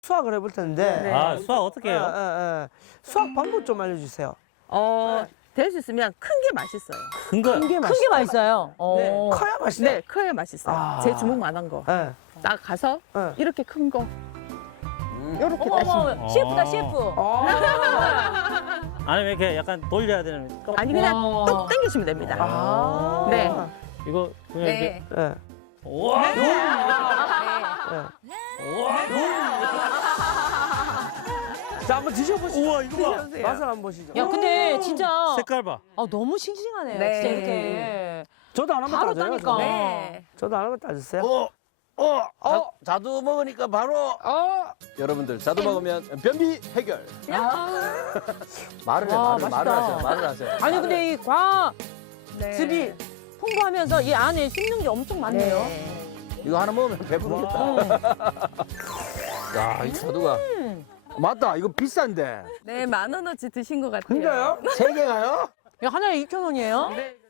수확을 해볼 텐데. 네. 아, 수학 어떻게 해요? 수확 방법 좀 알려주세요. 될 수 있으면 큰 게 맛있어요. 큰 거. 큰 게 큰 게 맛있어요. 네. 커야 맛있네. 네, 커야 맛있어요. 아. 제 주먹만한 거. 네. 딱 가서 네. 이렇게 큰 거. 이렇게 어머, 따시면. 어머, 셰프다, 셰프. 아니면 이렇게 약간 돌려야 되는. 아니 그냥 와. 뚝 당기시면 됩니다. 아. 네. 이거 그냥 이렇게. 네. 우와. 자, 한번 드셔보시죠. 우와, 이거 봐. 드셔보세요. 맛을 한번 보시죠. 야, 근데 진짜 색깔 봐. 너무 싱싱하네요. 네. 진짜 이렇게. 저도 안 하면 바로 따져요. 따니까. 저도. 네. 저도 안 하면 따주세요. 자두 먹으니까 바로 여러분들 자두 먹으면 변비 해결. 말을 해, 와, 말을 맛있다. 하세요, 말을 하세요. 아니, 근데 이 과즙이 네. 풍부하면서 이 안에 씹는 게 엄청 많네요. 네. 이거 하나 먹으면 배부르겠다. 야, 이 자두가 맞다. 이거 비싼데 네, 10,000원어치 드신 것 같아요. 진짜요? 세 개가요? 야, 하나에 2,000원이에요? 네.